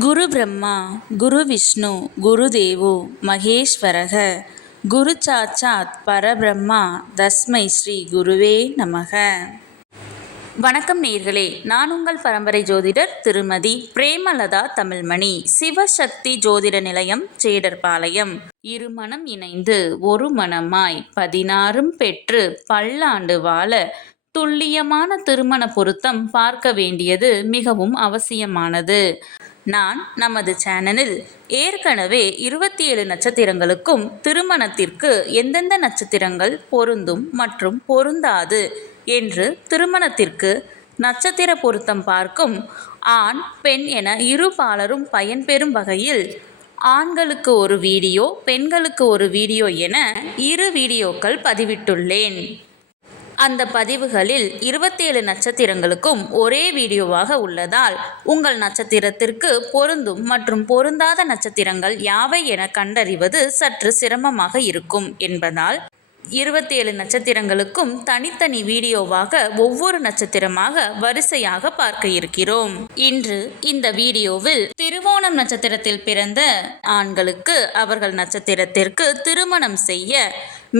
குரு பிரம்மா குரு விஷ்ணு குரு தேவோ மகேஸ்வரக குரு சாட்சாத் பரபிரம்மா தஸ்மை ஸ்ரீ குருவே நமக. வணக்கம் நேயர்களே, நான் உங்கள் பரம்பரை ஜோதிடர் திருமதி பிரேமலதா தமிழ்மணி. சிவசக்தி ஜோதிட நிலையம், ஜேடர்பாளையம். இருமனம் இணைந்து ஒரு மனமாய் 16 பெற்று பல்லாண்டு வாழ துல்லியமான திருமண பொருத்தம் பார்க்க வேண்டியது மிகவும் அவசியமானது. நான் நமது சேனலில் ஏற்கனவே 27 நட்சத்திரங்களுக்கும் திருமணத்திற்கு எந்தெந்த நட்சத்திரங்கள் பொருந்தும் மற்றும் பொருந்தாது என்று திருமணத்திற்கு நட்சத்திர பொருத்தம் பார்க்கும் ஆண் பெண் என இரு பாலரும் பயன்பெறும் வகையில் ஆண்களுக்கு ஒரு வீடியோ, பெண்களுக்கு ஒரு வீடியோ என 2 வீடியோக்கள் பதிவிட்டுள்ளேன். அந்த பதிவுகளில் 27 நட்சத்திரங்களுக்கும் ஒரே வீடியோவாக உள்ளதால் உங்கள் நட்சத்திரத்திற்கு பொருந்தும் மற்றும் பொருந்தாத நட்சத்திரங்கள் யாவை என கண்டறிவது சற்று சிரமமாக இருக்கும் என்பதால் 27 நட்சத்திரங்களுக்கும் தனித்தனி வீடியோவாக ஒவ்வொரு நட்சத்திரமாக வரிசையாக பார்க்க இருக்கிறோம். இன்று இந்த வீடியோவில் திருவோணம் நட்சத்திரத்தில் பிறந்த ஆண்களுக்கு அவர்கள் நட்சத்திரத்திற்கு திருமணம் செய்ய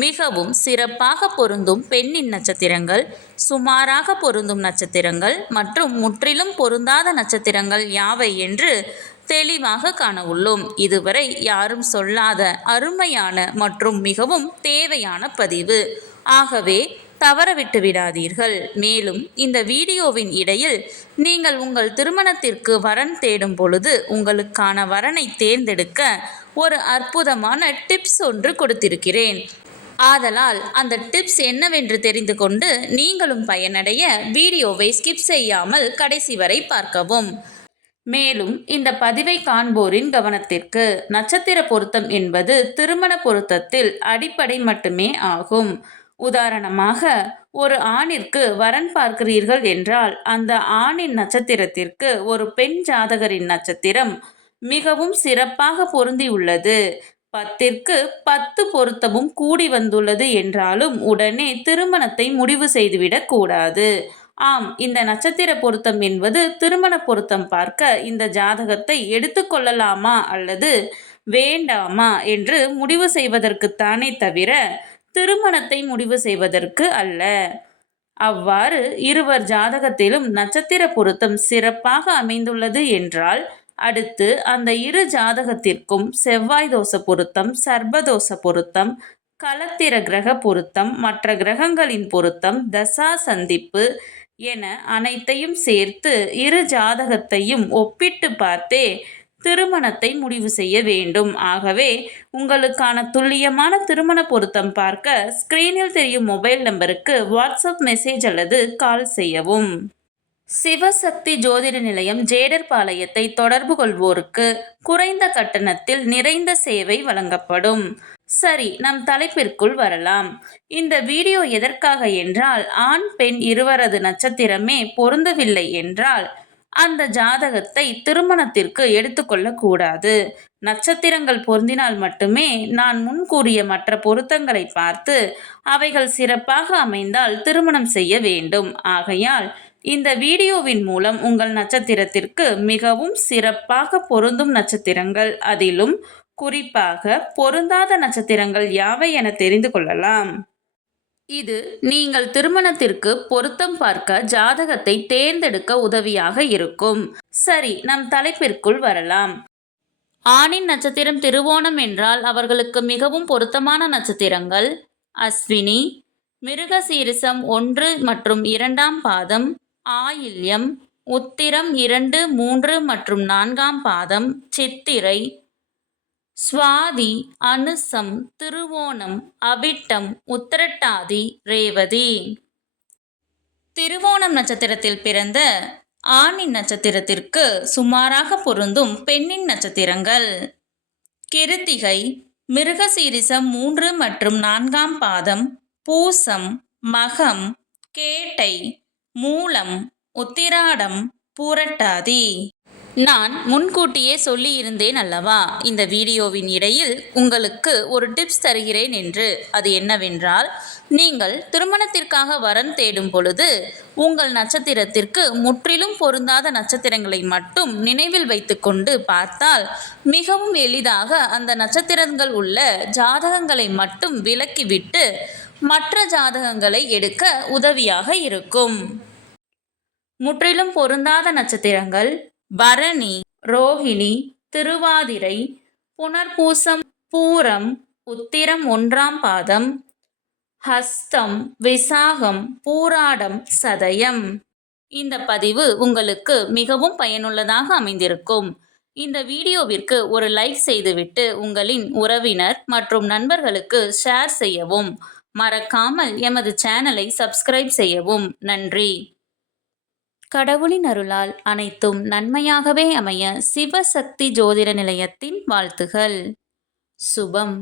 மிகவும் சிறப்பாக பொருந்தும் பெண்ணின் நட்சத்திரங்கள், சுமாராக பொருந்தும் நட்சத்திரங்கள் மற்றும் முற்றிலும் பொருந்தாத நட்சத்திரங்கள் யாவை என்று தெளிவாக காண உள்ளோம். இதுவரை யாரும் சொல்லாத அருமையான மற்றும் மிகவும் தேவையான பதிவு. ஆகவே தவறவிட்டு விடாதீர்கள். மேலும் இந்த வீடியோவின் இடையில் நீங்கள் உங்கள் திருமணத்திற்கு வரன் தேடும் பொழுது உங்களுக்கான வரனை தேர்ந்தெடுக்க ஒரு அற்புதமான டிப்ஸ் ஒன்று கொடுத்திருக்கிறேன். ஆதலால் அந்த டிப்ஸ் என்னவென்று தெரிந்து கொண்டு நீங்களும் பயனடைய வீடியோவை ஸ்கிப் செய்யாமல் கடைசி வரை பார்க்கவும். மேலும் இந்த பதிவை காண்போரின் கவனத்திற்கு, நட்சத்திர பொருத்தம் என்பது திருமண பொருத்தத்தில் அடிப்படை மட்டுமே ஆகும். உதாரணமாக, ஒரு ஆணிற்கு வரன் பார்க்கிறீர்கள் என்றால் அந்த ஆணின் நட்சத்திரத்திற்கு ஒரு பெண் ஜாதகரின் நட்சத்திரம் மிகவும் சிறப்பாக பொருந்தியுள்ளது, 10ற்கு 10 பொருத்தமும் கூடி வந்துள்ளது என்றாலும் உடனே திருமணத்தை முடிவு செய்துவிடக் கூடாது. ஆம், இந்த நட்சத்திர பொருத்தம் என்பது திருமண பொருத்தம் பார்க்க இந்த ஜாதகத்தை எடுத்துக்கொள்ளலாமா அல்லது வேண்டாமா என்று முடிவு செய்வதற்குத்தானே தவிர திருமணத்தை முடிவு செய்வதற்கு அல்ல. அவ்வாறு இருவர் ஜாதகத்திலும் நட்சத்திர பொருத்தம் சிறப்பாக அமைந்துள்ளது என்றால் அடுத்து அந்த இரு ஜாதகத்திற்கும் செவ்வாய் தோஷ பொருத்தம், சர்ப்பதோஷ பொருத்தம், களத்திர கிரக பொருத்தம், மற்ற கிரகங்களின் பொருத்தம், தசா சந்திப்பு என அனைத்தையும் சேர்த்து இரு ஜாதகத்தையும் ஒப்பிட்டு பார்த்தே திருமணத்தை முடிவு செய்ய வேண்டும். ஆகவே உங்களுக்கான துல்லியமான திருமண பொருத்தம் பார்க்க ஸ்கிரீனில் தெரியும் மொபைல் நம்பருக்கு வாட்ஸ்அப் மெசேஜ் அல்லது கால் செய்யவும். சிவசக்தி ஜோதிட நிலையம், ஜேடர்பாளையத்தை தொடர்பு கொள்வோருக்கு குறைந்த கட்டணத்தில் நிறைந்த சேவை வழங்கப்படும். சரி, நம் தலைப்பிற்குள் வரலாம். இந்த வீடியோ எதற்காக என்றால், ஆண் பெண் இருவரது நட்சத்திரமே பொருந்தவில்லை என்றால் அந்த ஜாதகத்தை திருமணத்திற்கு எடுத்துக்கொள்ளக்கூடாது. நட்சத்திரங்கள் பொருந்தினால் மட்டுமே நான் முன் கூறிய மற்ற பொருத்தங்களை பார்த்து அவைகள் சிறப்பாக அமைந்தால் திருமணம் செய்ய வேண்டும். ஆகையால் இந்த வீடியோவின் மூலம் உங்கள் நட்சத்திரத்திற்கு மிகவும் சிறப்பாக பொருந்தும் நட்சத்திரங்கள், அதிலும் குறிப்பாக பொருந்தாத நட்சத்திரங்கள் யாவை என தெரிந்து கொள்ளலாம். இது நீங்கள் திருமணத்திற்கு பொருத்தம் பார்க்க ஜாதகத்தை தேர்ந்தெடுக்க உதவியாக இருக்கும். சரி, நம் தலைப்பிற்குள் வரலாம். ஆணின் நட்சத்திரம் திருவோணம் என்றால் அவர்களுக்கு மிகவும் பொருத்தமான நட்சத்திரங்கள் அஸ்வினி, மிருகசீரிசம் 1 மற்றும் 2ஆம் பாதம், ஆயில்யம், உத்திரம் 2, 3 மற்றும் 4ஆம் பாதம், சித்திரை, சுவாதி, அனுசம், திருவோணம், அவிட்டம், உத்திரட்டாதி, ரேவதி. திருவோணம் நட்சத்திரத்தில் பிறந்த ஆணின் நட்சத்திரத்திற்கு சுமாராக பொருந்தும் பெண்ணின் நட்சத்திரங்கள் கிருத்திகை, மிருகசீரிசம் 3 மற்றும் 4ஆம் பாதம், பூசம், மகம், கேட்டை, மூலம், உத்திராடம், பூரட்டாதி. நான் முன்கூட்டியே சொல்லியிருந்தேன் அல்லவா, இந்த வீடியோவின் இடையில் உங்களுக்கு ஒரு டிப்ஸ் தருகிறேன் என்று. அது என்னவென்றால், நீங்கள் திருமணத்திற்காக வரன் தேடும் பொழுது உங்கள் நட்சத்திரத்திற்கு முற்றிலும் பொருந்தாத நட்சத்திரங்களை மட்டும் நினைவில் வைத்துக்கொண்டு பார்த்தால் மிகவும் எளிதாக அந்த நட்சத்திரங்கள் உள்ள ஜாதகங்களை மட்டும் விலக்கிவிட்டு மற்ற ஜாதகங்களை எடுக்க உதவியாக இருக்கும். முற்றிலும் பொருந்தாத நட்சத்திரங்கள் பரணி, ரோகிணி, திருவாதிரை, புனர்பூசம், பூரம், உத்திரம் 1ஆம் பாதம், ஹஸ்தம், விசாகம், பூராடம், சதயம். இந்த பதிவு உங்களுக்கு மிகவும் பயனுள்ளதாக அமைந்திருக்கும். இந்த வீடியோவிற்கு ஒரு லைக் செய்துவிட்டு உங்களின் உறவினர் மற்றும் நண்பர்களுக்கு ஷேர் செய்யவும். மறக்காமல் எமது சேனலை சப்ஸ்கிரைப் செய்யவும். நன்றி. கடவுளின் அருளால் அனைத்தும் நன்மையாகவே அமைய சிவசக்தி ஜோதிட நிலையத்தின் வாழ்த்துகள். சுபம்.